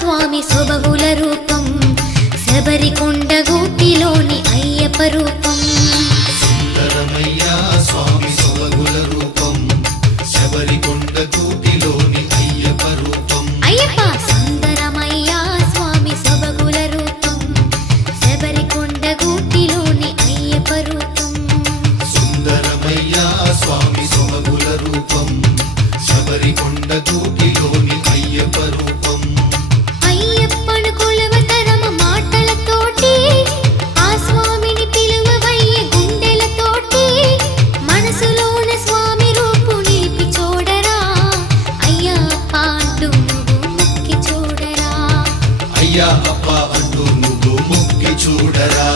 स्वामी सोबगुल रूपम शबरिकोंड गूटिलोनी अय्यप्प रूपम सुंदरमय्या स्वामी सोबगुल रूपम शबरिकोंड गूटिलोनी अय्यप्प रूपम अय्यप्प सुंदरमय्या स्वामी सोबगुल रूपम शबरिकोंड गूटिलोनी अय्यप्प रूपम सुंदरमय्या स्वामी सोबगुल रूपम शबरिकोंड गूटिलोनी अय्यप्प रूपम अप्पा unto नुव्वु मुक्की चूडरा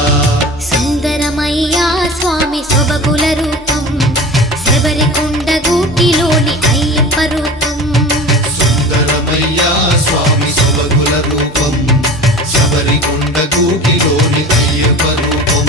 सुंदरमय्या स्वामी सोबगुल रूपम शबरिकोंड गूटिलोनी अय्यप्प रूपम सुंदरमय्या स्वामी सोबगुल रूपम शबरिकोंड गूटिलोनी अय्यप्प रूपम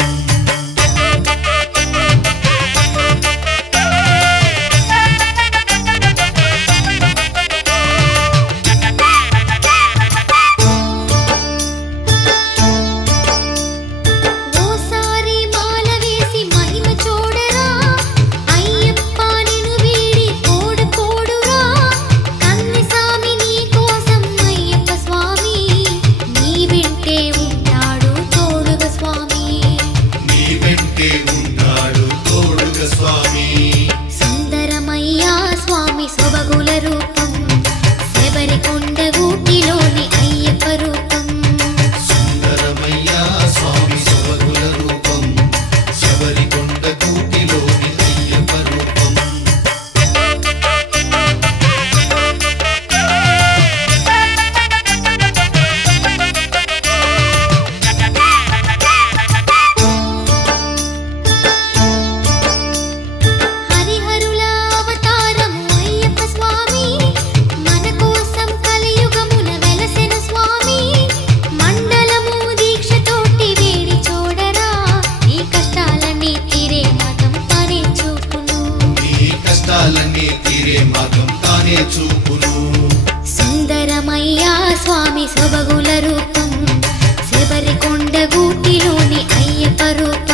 सुंदरमय्या स्वामी सोबगुल रूपम शबरिकोंड गूटिलोनी अय्यप्प रूपम सुंदरमय्या स्वामी सोबगुल रूपम शबरिकोंड गूटिलोनी अय्यप्प रूपम सुंदरमय्या स्वामी सोबगुल रूपम शबरिकोंड गूटिलोनी अय्यप्प रूपम।